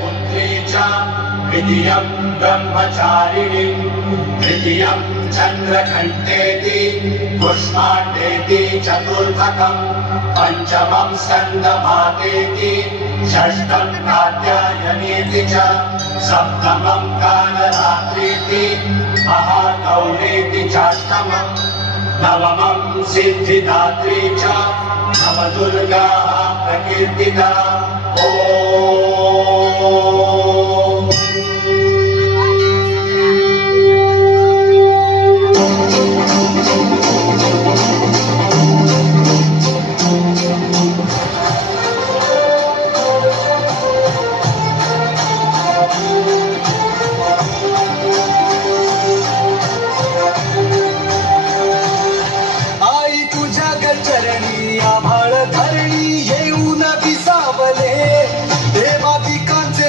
पुत्री च द्वितीयं ब्रह्मचारिणी तृतीयं चन्द्रघण्टेति पुष्पाण्डेति चतुर्थकं पंचमं स्कन्दमातेति षष्ठं कात्यायनेति च सप्तमं कालरात्रीति महागौरीति चाष्टमं नवमं सिद्धिदात्री च नवदुर्गाः प्रकीर्तिता।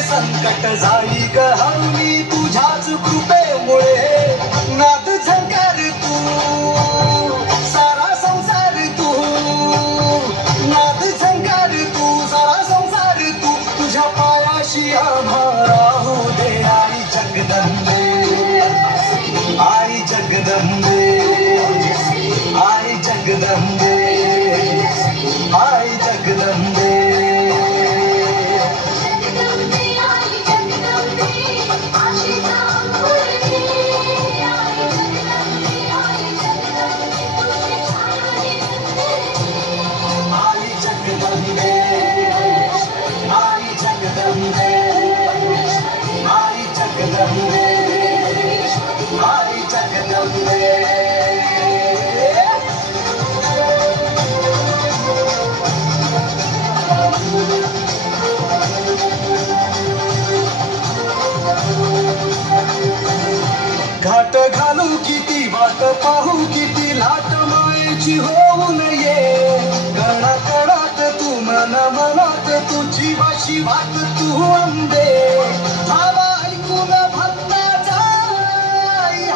संकट जाई गहमी तुझ्याच कृपेमुळे नाद झंकार तू सारा संसार तू नाद झंकार तू सारा संसार तू तुझ्या पायाशी आम्हा राहू दे आई जगदंबे आई जगदंबे आई जगदंबे आई जगदंबे घाट घालू किती वाट पाहू किती लाट मायेची होऊ नये कणा कणात तू मनात तुझी वाशी वाट तू अंबे धावा ऐकून भक्ताचा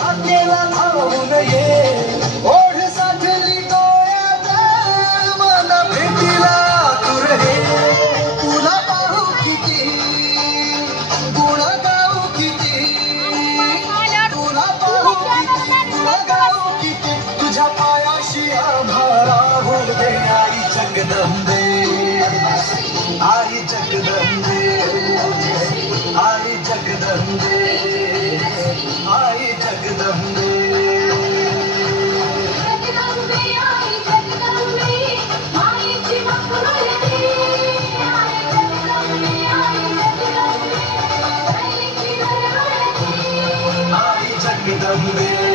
हाकेला धावू नये ओढ साठली डोळ्यात मन भेटीला तुर हे तुला पाहू किती गुण गाऊ किती तुझ्या पायाशी आम्हा राहू दे आई जगदंबे आई जगदंबे आई जगदंबे आई जगदंबे आई जगदंबे